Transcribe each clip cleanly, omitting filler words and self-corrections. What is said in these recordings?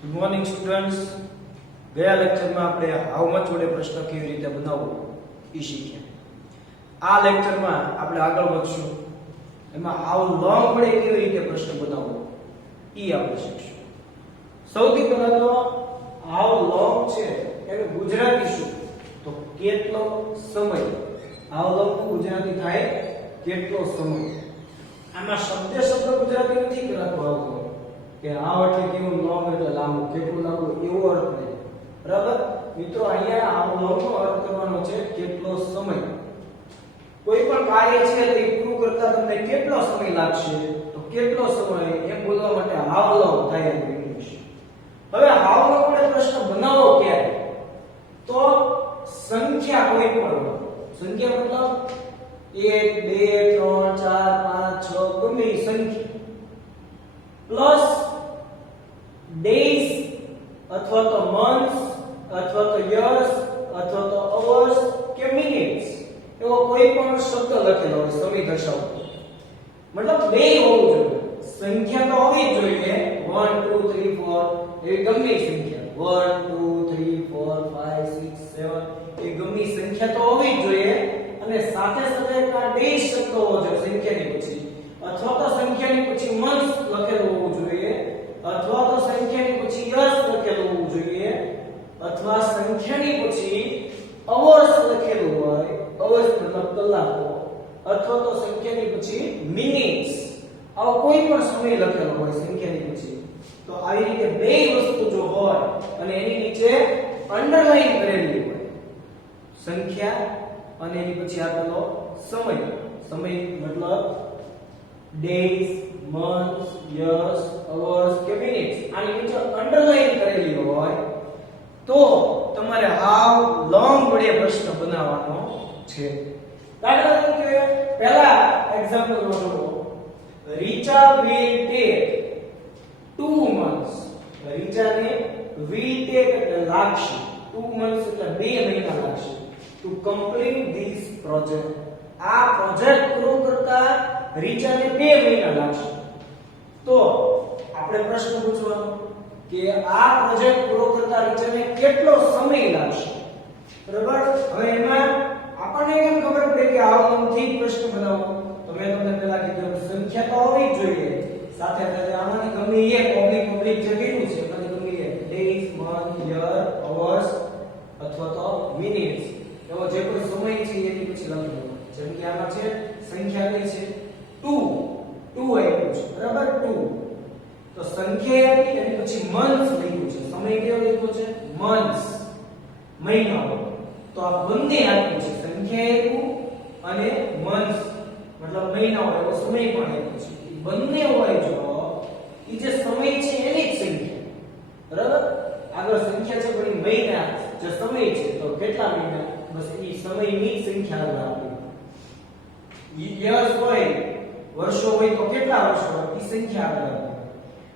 Good morning students. ગયા લેક્ચરમાં આપણે હાઉ મચ વડે પ્રશ્ન કેવી રીતે બનાવવો એ શીખ્યા. આ લેક્ચરમાં આપણે આગળ વધશું. એમાં હાઉ લોંગ વડે કેવી રીતે પ્રશ્ન બનાવવો એ આપણે શીખશું. સૌથી પહેલા તો હાઉ લોંગ છે એનું ગુજરાતી શું? તો કેટલો સમય. હાઉ લોંગ નું ગુજરાતી થાય કેટલો સમય. આમાં શબ્દ ગુજરાતી નથી કરાતો આવતો કે હાઉ એટલે કેવું, લોંગ એટલે લાંબુ, કેટલું લાંબુ એવો અર્થ નહીં. બરાબર મિત્રો, અહીંયા હાઉ લોંગ નો અર્થ કરવાનો છે કેટલો સમય. કોઈ પણ કાર્ય છે તે પૂરું કરતા તમને કેટલો સમય લાગશે, તો કેટલો સમય એમ બોલવા માટે હાઉ લોંગ થાય એમ ઇંગ્લિશ. હવે હાઉ લોંગ વડે પ્રશ્ન બનાવો ક્યારે? તો સંખ્યા કોઈ પણ સંખ્યા મતલબ 1 2 3 4 5 6 ગમે એ સંખ્યા પ્લસ ડેઝ અથવા તો મંથ્સ અથવા તો યર્સ અથવા તો અવર્સ કે મિનિટ્સ એવો કોઈ પણ શબ્દ લખેલો હોય સમય દર્શાવતો. મતલબ બે હોવું જોઈએ. સંખ્યા તો હોવી જ જોઈએ 1 2 3 4 એવી ગમે એ સંખ્યા 1 2 3 4 5 6 7 એ ગમે એ સંખ્યા તો હોવી જ જોઈએ. અને સાથે સાથે એક ડેઝ શબ્દ હોવો જોઈએ સંખ્યાની પછી, અથવા તો સંખ્યાની પછી મંથ્સ લખેલું હોવું જોઈએ, અથવા તો સંખ્યાની પછી યર્સ લખેલું હોવું જોઈએ, અથવા સંખ્યાની પછી અવર્સ લખેલું હોય, અવર્સ મતલબ કલાકો, અથવા તો સંખ્યાની પછી મિનિટ્સ, આવો કોઈ પણ સમય લખેલો હોય સંખ્યાની પછી. તો આવી રીતે બે વસ્તુ જો હોય અને એની નીચે અંડરલાઈન કરેલી હોય સંખ્યા અને એની પછી આપેલો સમય. સમય મતલબ days, months, years, hours કે minutes, આની નીચે અંડરલાઈન કરેલી હોય તો તમારે હાઉ લોંગ વડે પ્રશ્ન બનાવવાનો છે. દાખલા તરીકે પહેલા એક્ઝામ્પલ લો. Richa will take 2 months. રીચાને will take એટલે લાગશે, 2 months એટલે 2 મહિના લાગશે to complete this project. આ પ્રોજેક્ટ પૂરો કરતા રીચાને 2 મહિના લાગશે. તો આપણે પ્રશ્ન પૂછવાનો કે આ પ્રોજેક્ટ પૂરો કરતા રીચાને કેટલો સમય લાગશે. બરાબર. હવે એમાં આપણને કેમ ખબર પડે કે આ લોંગથી પ્રશ્ન બનાવો? તો મેં તમને પહેલા કીધું સંખ્યા તો હોવી જ જોઈએ, સાથે સાથે આમાંની ગમે એક ઓબ્લિક જે કીધું છે એમાંથી ગમે એક ડેઝ, મંથ, યર, અવર્સ અથવા તો મિનિટ્સ એવો જે કોઈ સમય છે એની પછી લખી દો. જેમ કે આમાં છે સંખ્યા કઈ છે 2 આપ્યું છે. બરાબર 2 તો સંખ્યા આપી અને પછી મંથ્સ લખ્યું છે. સમય કેવો લખ્યો છે? મંથ્સ, મહિનાઓ. તો આ બંને આપ્યું છે, સંખ્યા આપ્યું અને મંથ્સ મતલબ મહિનાઓ એવો સમય પણ આપ્યો છે. બંને હોય જો એ જે સમય છે એની જ સંખ્યા. બરાબર. આગળ સંખ્યા છે પણ મહિના જે સમય છે તો કેટલા મહિના, બસ એ સમયની સંખ્યા આગળ આપી. યર્સ હોય વર્ષો હોય તો કેટલા વર્ષો હોય એ સંખ્યા આગળ આપી.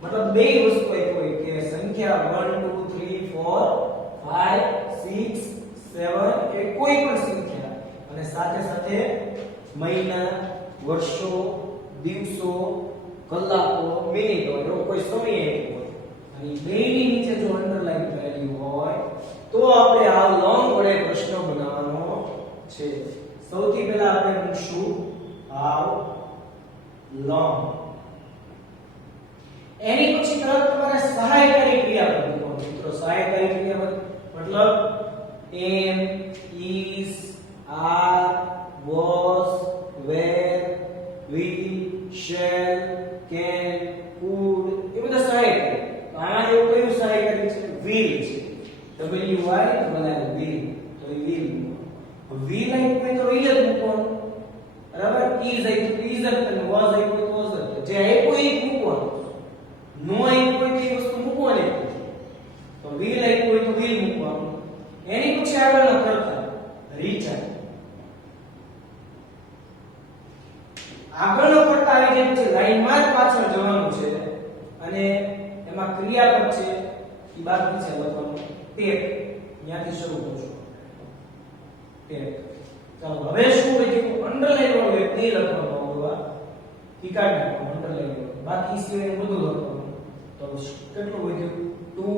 મતલબ બે વસ્તુ હોય કે સંખ્યા 1 2 3 4 5 6 7 એ કોઈ પણ સંખ્યા અને સાથે સાથે મહિના, વર્ષો, દિવસો, કલાકો, મિનિટો એવો કોઈ સમય આપ્યો હોય અને બેની નીચે જો અંડરલાઈન કરેલી હોય તો આપણે આ લોંગ વડે પ્રશ્ન બનાવવાનો છે. સૌથી પહેલા આપણે મૂકશું હાઉ લોંગ. એની પછી તરત તમારે સહાયકારી ક્રિયાપદ મૂકવાનું. મિત્રો સહાયકારી ક્રિયાપદ મતલબ am, is, are, was, were, will, shall, can, could એ બધા સહાયકારી. તો આના જેવું કયું સહાયકારી છે? will છે. W I બનાવે will, તો એ will. will આપ્યું તો will જ મૂકવાનું. બરાબર. is આપ્યું તો is જ, અને was આપ્યું તો was જ. જે આપ્યું એ મૂકવાનું. નો આપ્યું એ વસ્તુ મૂકવાની નથી. તો will આપ્યું તો will મૂકવાનું. એની પછી આગળનો કરતા રીચા. આગળનો કરતા આવી જાય પછી લાઈનમાં જ પાછળ જવાનું છે અને એમાં ક્રિયાપદ છે એ બાકી છે લખવાનું. ટેક ત્યાંથી શરૂ કરશું. ટેક. ચાલો હવે શું હોય છે? અંડરલાઈન વાળું એક નહીં લખવાનું હોવા કી કાઢી નાખવાનું અંડરલાઈન વાળું. બાકી સિવાય બધું લખવાનું. તો કેટલું હોય છે? 2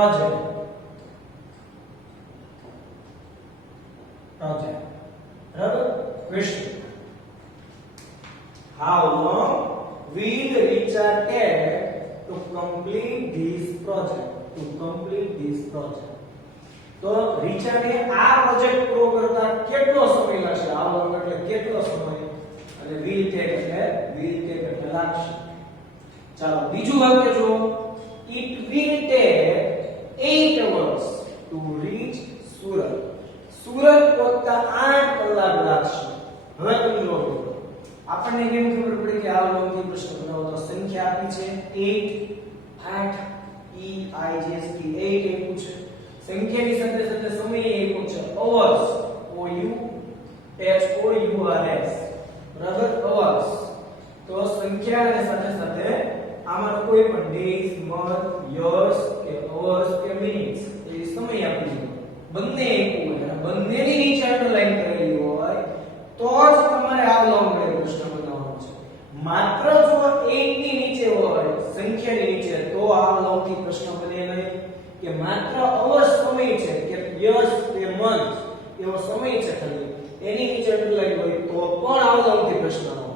project બરાબર question how long will Richard take to complete this project તો રિચાર્ડે આ પ્રોજેક્ટ પૂરો કરતા કેટલો સમય લાગશે how long એટલે કેટલો સમય અને will take એટલે લાગશે ચાલો બીજું વાક્ય જુઓ it will take 8 hours to reach Surat પહોંચતા 8 કલાક લાગશે હવે તમે જુઓ આપણને કેમ ખબર પડી કે આ લોંગથી પ્રશ્ન બનાવો તો સંખ્યા આપી છે 8 e i j s t 8 આપ્યું છે સંખ્યાની સાથે સાથે સમય આપ્યો છે hours o u h o u r s બરાબર hours તો સંખ્યા અને સાથે સાથે આમાં કોઈ પણ days month years કે hours કે minutes એ સમય આપી દીધો બંને આપ્યું હોય અને બંનેની નીચે અંડરલાઈન કરેલી હોય તો જ તમારે આ લોંગ વડે પ્રશ્ન બનાવવાનો છે માત્ર જો 8 ની નીચે હોય સંખ્યાની નીચે તો આ લોંગ થી પ્રશ્ન બને નહીં કે માત્ર hours સમય છે કે years કે month એવો સમય છે ખાલી એની નીચે અંડરલાઈન હોય તો પણ આ લોંગ થી પ્રશ્ન ન હોય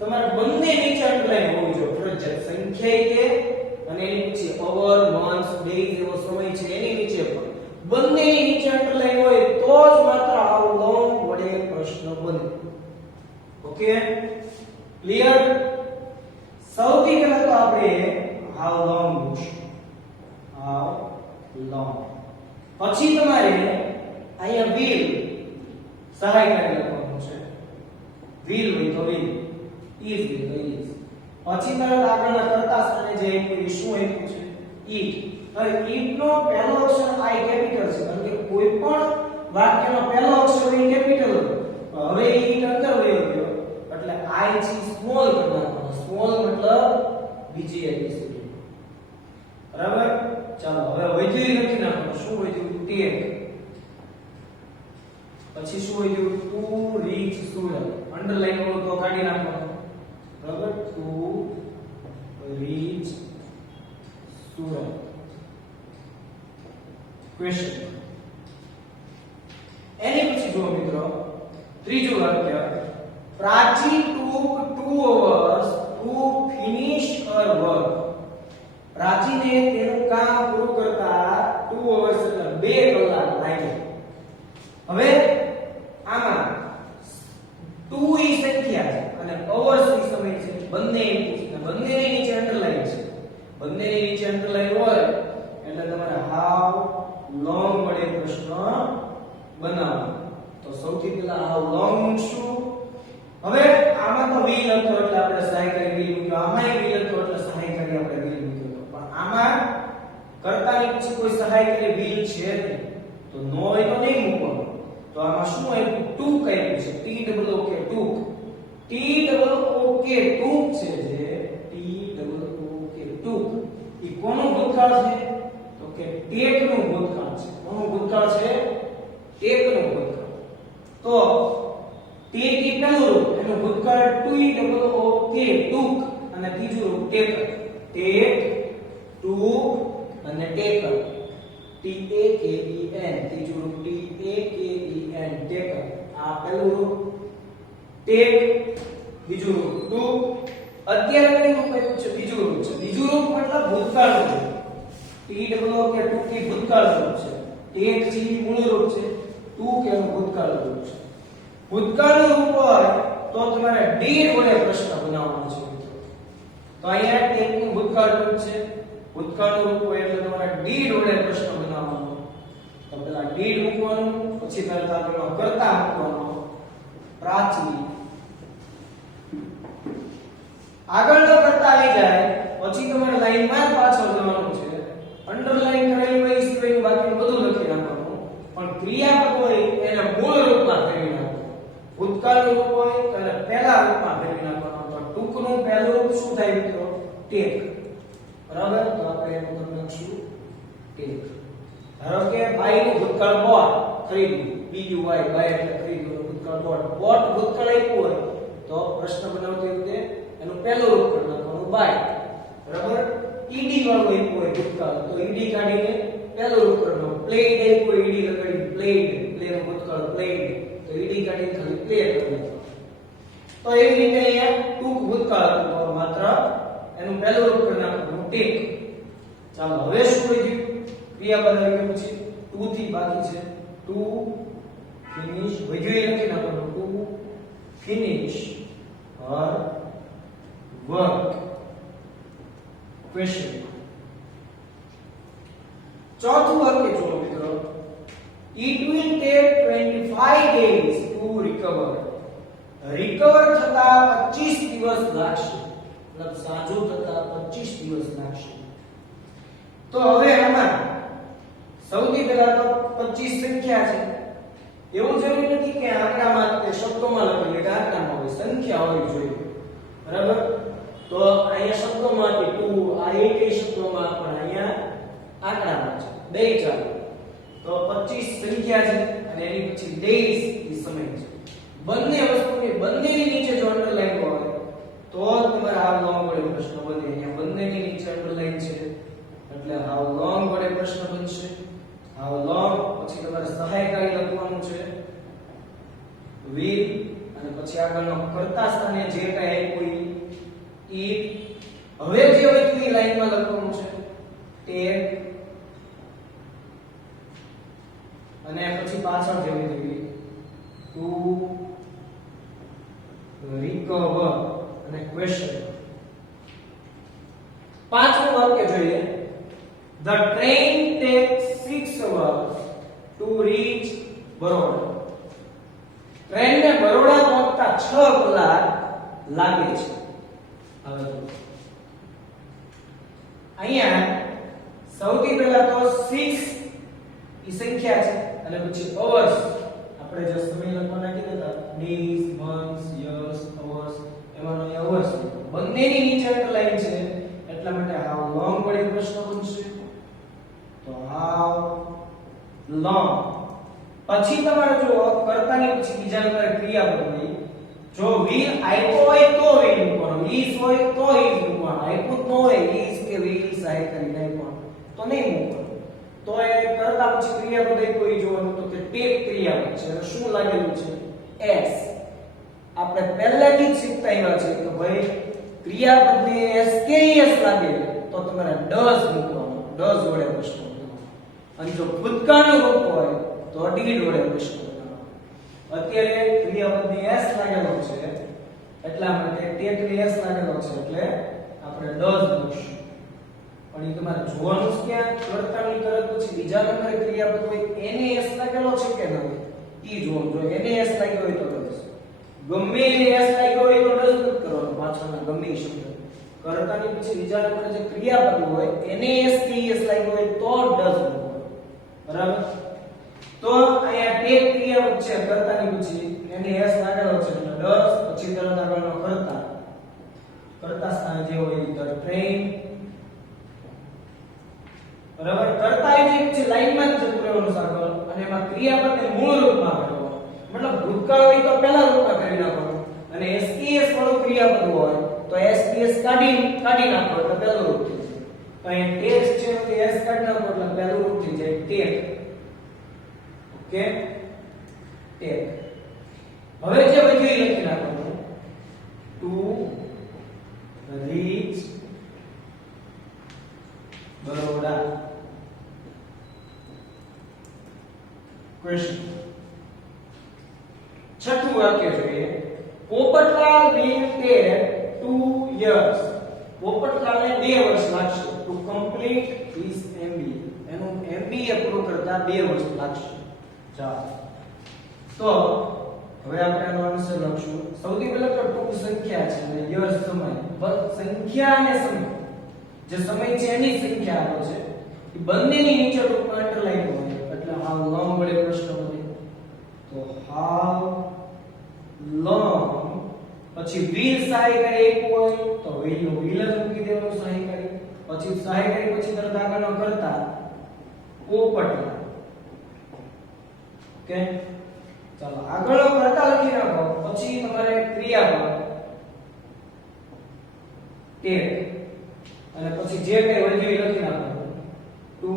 તમારે બંને નીચે અંડરલાઈન હોવી જોઈએ ફરજિયાત સંખ્યા કે અને એની નીચે hour month days એવો સમય છે એની નીચે પણ બંનેની નીચે અંડરલાઈન હોય તો જ માત્ર આ લોંગ વડે પ્રશ્ન બને ઓકે ક્લિયર સૌથી પહેલા તો આપણે how long મૂકશું how long પછી તમારે અહીંયા will સહાયકારી લખવાનું છે will હોય તો will is હોય તો is પછી તરત આગળના કરતા સ્થાને જે આપ્યું શું આપ્યું છે it હવે it નો પહેલો અક્ષર I કેપિટલ છે કારણ કે કોઈ પણ વાક્યનો પહેલો અક્ષર I કેપિટલ હોય હવે it અંદર વયો ગયો એટલે I છે સ્મોલ કરી નાખવાનો સ્મોલ મતલબ બીજી એબીસીડી બરાબર ચાલો હવે વધ્યું લખી નાખવાનું શું વધ્યું take પછી શું વધ્યું to reach સુરત અંડરલાઈન હોય તો કાઢી નાખવાનું બરાબર to reach સુરત ક્વેશ્ચન એની પછી જુઓ મિત્રો ત્રીજું વાક્ય પ્રાચી took 2 hours to finish her work પ્રાચીને તેનું કામ પૂરું કરતા 2 hours એટલે 2 કલાક લાગ્યા હવે આમાં 2 ઈ સંખ્યા છે અને hours ઈ સમય છે બંનેની નીચે અંડરલાઈન છે બંનેની નીચે અંડરલાઈન હોય એટલે તમારે how long વડે પ્રશ્ન બનાવો તો સૌથી પહેલા how long મૂકશું હવે આમાં તો will હતો એટલે આપણે સહાયકારી will મૂક્યો આમાંય will હતો એટલે સહાયકારી આપણે will મૂક્યો પણ આમાં કર્તાની પછી કોઈ સહાયકારી will છે નહીં તો નો હોય તો નહીં મૂકવાનું તો આમાં શું આપ્યું took આપ્યું છે t double o k took t double o k took છે જે t double o k took ઈ કોનું ભૂતકાળ છે તો કે take નું ભૂતકાળ છે કોનું ભૂતકાળ છે take નું ભૂતકાળ તો take ઈ પહેલું રૂપ એનું ભૂતકાળ t double o k took અને ત્રીજું રૂપ take took અને taken t a k e n ત્રીજું રૂપ t a k e n taken આ પહેલું રૂપ take બીજું રૂપ took અત્યારે કઈ રૂપ આપ્યું છે બીજું રૂપ છે બીજું રૂપ મતલબ ભૂતકાળનું રૂપ t double o k took ઈ ભૂતકાળનું રૂપ છે take છે ઈ મૂળ રૂપ છે took એનું ભૂતકાળનું રૂપ છે ભૂતકાળનું રૂપ હોય તો તમારે did વડે પ્રશ્ન બનાવવાનો છે મિત્રો તો અહીંયા take નું ભૂતકાળનું રૂપ છે ભૂતકાળનું રૂપ હોય એટલે તમારે did વડે પ્રશ્ન બનાવવાનો તો પહેલા did મૂકવાનું પછી તરત આગળનો કર્તા મૂકવાનો પ્રાચી આગળનો કર્તા આવી જાય પછી તમારે લાઈનમાં જ પાછળ જવાનું છે અંડરલાઈન કરેલું હોય એ સિવાયનું બાકીનું બધું લખી નાખવાનું પણ ક્રિયાપદ હોય એને મૂળ રૂપમાં ફેરવી નાખવાનું ભૂતકાળનું રૂપ હોય એટલે પહેલા રૂપમાં ફેરવી નાખવાનું તો ટૂંકનું પહેલું રૂપ શું થાય મિત્રો take બરાબર તો આપણે એનું કરી નાખશું take ધારો કે બાય નું ભૂતકાળ bought ખરીદ્યું b u y બાય એટલે ખરીદ્યું ભૂતકાળ bought ભૂતકાળ આપ્યું હોય તો પ્રશ્ન બનાવતી વખતે એનું પહેલું રૂપ કરી નાખવાનું બાય બરાબર ed વાળું આપ્યું હોય ભૂતકાળ તો ed કાઢીને પહેલું રૂપ કરવાનો. પ્લેડ એ કોઈ ઈડી લગાડી પ્લેડ, પ્લેનો ભૂતકાળ પ્લેડ, તો ઈડી કાઢીને ખાલી પ્લે કરી દો. તો એવી રીતે અહીંયા ટૂંક ભૂતકાળ હતો, માત્ર એનું પહેલું રૂપ કરી નાખવાનું ટેક. ચાલો હવે શું થઈ ગયું? ક્રિયાપદ આવી ગયું છે, ટુ થી બાકી છે ટુ ફિનિશ. વધ્યું એ લખી નાખવાનું two finish her work. Question. ચોથું વાક્ય જોડો મિત્રો. It will take 25 days to recover. Recover થતા 25 દિવસ લાગશે. મતલબ સાજુ થતા 25 દિવસ લાગશે. તો હવે આમાં સૌથી પહેલા તો 25 સંખ્યા છે. એવું જરૂરી નથી કે આંકડામાં કે શબ્દોમાં લખેલી એટલે આંકડામાં હોય, સંખ્યા હોવી જોઈએ. બરાબર? તો અહીંયા શબ્દોમાં કે 2 આ એક શબ્દોમાં પણ અહીંયા આંકડામાં છે. બે ચાલો. તો 25 સંખ્યા છે અને એની પછી ડેઝ એ સમય છે. બંને વસ્તુની બંનેની નીચે જો અંડરલાઈન હોય તો તમારે હાઉ લોંગ વડે પ્રશ્ન બને. અહીંયા બંનેની નીચે અંડરલાઈન છે એટલે હાઉ લોંગ વડે પ્રશ્ન બનશે. હાઉ લોંગ પછી તમારે સહાયકારી લખવાનું છે વિલ અને પછી આગળનો કર્તા સ્થાને જે કંઈ આપ્યું ઈ. હવે જે હોય તે લાઈનમાં લખવાનું છે ટેક અને પછી પાછળ જેવી દેવી ટુ રિકવર અને ક્વેશ્ચન. પાંચમું વાક્ય જોઈએ. The train takes 6 hours to reach Baroda. ટ્રેનને બરોડા પહોંચતા 6 કલાક લાગે છે. હવે તો અહીંયા સૌથી પહેલા તો 6 ઈ સંખ્યા છે અને પછી અવર્સ આપણે જે સમય લખવાના કીધા હતા ડેઝ, મંથ્સ, યર્સ, અવર્સ, એમાંનો એ અવર્સ બંનેની નીચે અંડરલાઈન છે એટલા માટે હાઉ લોંગ વડે પ્રશ્ન બનશે. તો હાઉ લોંગ. પછી તમારે જો કર્તાની પછી બીજા નંબરે ક્રિયાપદ હોય. જો will આપ્યો હોય તો will મૂકવાનો, is હોય તો is મૂકવાનો, આપ્યું ન હોય is કે will સહાય કરીને આપ્યો તો નહીં મૂકવાનો. તો એ કર્તા પછી ક્રિયાપદ કોઈ જોવાનું તો કે ટેક ક્રિયાપદ છે. શું લાગેલું છે? s. આપણે પહેલાથી જ શીખતા આવ્યા છે કે ભાઈ ક્રિયાપદને s કે s લાગે તો તમારે does મૂકવાનો, does વડે પ્રશ્ન કરવાનો. અને જો ભૂતકાળનું રૂપ હોય તો did વડે પ્રશ્ન કરવાનો. અત્યારે ક્રિયાપદને s લાગેલો છે એટલા માટે ટેકને s લાગેલો છે એટલે આપણે does મૂકશું. પણ એ તમારે જોવાનું છે ક્યાં કર્તાની તરત પછી બીજા નંબરે ક્રિયાપદ હોય એને s લાગેલો છે કે નહીં ઈ જોવાનું. જો એને s લાગ્યો હોય તો does, ગમે એને s લાગ્યો હોય તો does નથી કરવાનો. પાછળના ગમે એ શબ્દ કર્તાની પછી બીજા નંબરે જે ક્રિયાપદ હોય એને s કે s લાગ્યો હોય તો does મૂકવાનો. બરાબર? તો અહીંયા ટેક ક્રિયાપદ છે કર્તાની પછી એને s લાગેલો છે એટલે does પછી તરત આગળનો કર્તા સ્થાન જે હોય the train. બરાબર? કર્તા એટલે પછી લાઈનમાં જ જતું રહેવાનું આગળ અને એમાં ક્રિયાપદને મૂળ રૂપમાં કરવાનું. મતલબ ભૂતકાળ હોય તો પહેલા રૂપમાં કરી નાખવાનું અને એસપીએસ વાળું ક્રિયાપદ હોય તો એસપીએસ કાઢી નાખો એટલે પહેલું રૂપ થઈ જાય. તો અહીં ટેક્સ છે તો એસ કાઢી નાખો એટલે પહેલું રૂપ થઈ જાય ટેક. Okay, tech. હવે જે બધું લખી નાખવાનું ટુ રીચ બરોડા. ક્વેશ્ચન. છઠ્ઠું વાક્ય જોઈએ. Popatlal will take 2 years. પોપટલાલને 2 વર્ષ લાગશે to complete his MBA. એનું MBA પૂરું કરતા 2 વર્ષ લાગશે. ચાલો તો હવે આપણે આનો આન્સર લખશું. સૌથી પહેલા તો ટૂંક સંખ્યા છે અને યર્સ સમય. બસ સંખ્યા અને સમય જે સમય છે એની સંખ્યા આપે છે એ બંનેની નીચે રૂપમાં અંડરલાઈન હોય એટલે હાઉ લોંગ વડે પ્રશ્ન બને. તો હાઉ લોંગ પછી will સહાયકારી એક હોય તો will નું will જ મૂકી દેવાનું સહાયકારી. પછી સહાયકારી પછી તરત આગળનો કર્તા પોપટલાલ. ઓકે, ચાલો આગળનો કર્તા લખી નાખો. પછી તમારે ક્રિયાપદ ટેક અને પછી જે કઈ વધ્યું એ લખી નાખવાનું two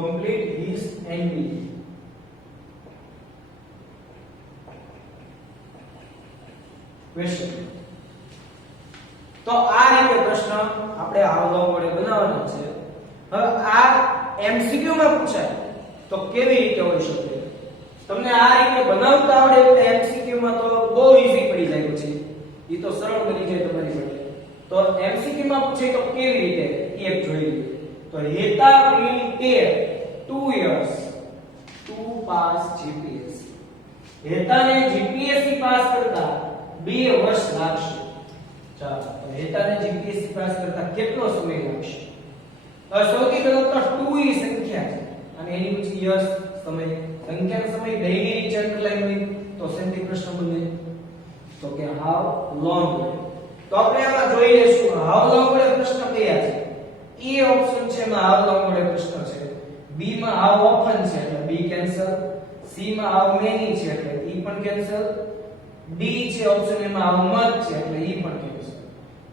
complete his MBA. Question. તો આ રીતે પ્રશ્ન આપણે આવલો વડે બનાવવાનો છે. હવે આ MCQ માં પૂછાય તો કેવી રીતે હોઈ શકે? તમને આ રીતે બનાવતા આવડે એટલે MCQ માં તો બહુ ઈઝી પડી જાય છે. ઈ તો સરળ બની જાય તમારી માટે. તો MCQ માં પૂછે તો કેવી રીતે એક જોઈ લઈએ. તો Heta will take 2 years to pass GPSC. હેતાને GPSC pass કરતા 2 વર્ષ લાગશે. ચાલો હેતાને GPSC પાસ કરતા કેટલો સમય લાગશે? સૌથી પહેલા તો 2 એ સંખ્યા છે અને એની પછી યસ સમય. સંખ્યાનો સમય ડેઈલી રીતે અંડરલાઈન હોય તો સેન્ટિ પ્રશ્ન બને. તો કે હાઉ લોંગ. તો આપણે આમાં જોઈ લઈશું હાઉ લોંગ વડે પ્રશ્ન કયા છે. એ ઓપ્શન છે માં હાઉ લોંગ વડે પ્રશ્ન છે. બી માં હાઉ ઓફન છે એટલે બી કેન્સલ. સી માં હાઉ મેની છે એટલે ઈ પણ કેન્સલ. ડી છે ઓપ્શન એમાં હાઉ મચ છે એટલે ઈ પણ કેન્સલ.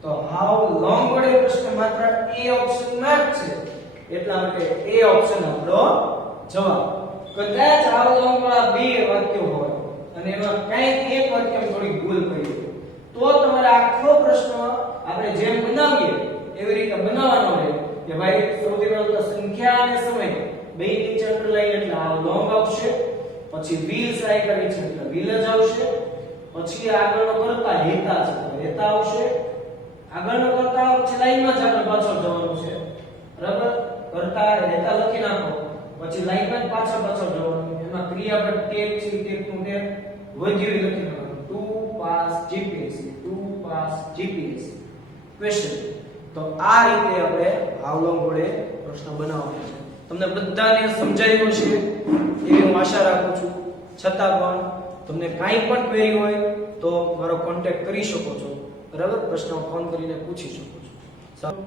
તો હાઉ લોંગ વડે પ્રશ્ન માત્ર એ ઓપ્શન માં જ છે એટલા માટે એ ઓપ્શન આપણો જવાબ. કદાચ હાઉ લોંગ વાળા બે વાક્યો હોય અને એમાં કંઈક એક વાક્યમાં થોડી ભૂલ પડી તો તમારે આખો પ્રશ્ન આપણે જેમ બનાવીએ એવી રીતે બનાવવાનો રહે કે ભાઈ સૌથી પહેલા તો સંખ્યા અને સમય બે નીચે અંડરલાઈન એટલે હાઉ લોંગ આવશે. પછી will ટ્રાય કરી છે એટલે will જ આવશે. પછી આગળનો કરતા હેતા છે તો હેતા આવશે. આગળનો કરતા પછી લાઈનમાં જ આપણે પાછળ જવાનું છે. બરાબર? કરતા હેતા લખી નાખો પછી લાઈનમાં જ પાછળ જવાનું. એમાં ક્રિયાપદ ટેક છે ટેકનું ટેક વધ્યું લખી નાખવાનું. To pass GPSC question. તો આ રીતે આપણે હાઉ લોંગ વડે પ્રશ્ન બનાવવાનો છે. તમને બધાને સમજાયું છે એવી હું આશા રાખું છું. છતાં પણ તમને કાંઈ પણ ક્વેરી હોય તો મારો કોન્ટેક્ટ કરી શકો છો. બરાબર? પ્રશ્ન ફોન કરીને પૂછી શકો છો. સારું.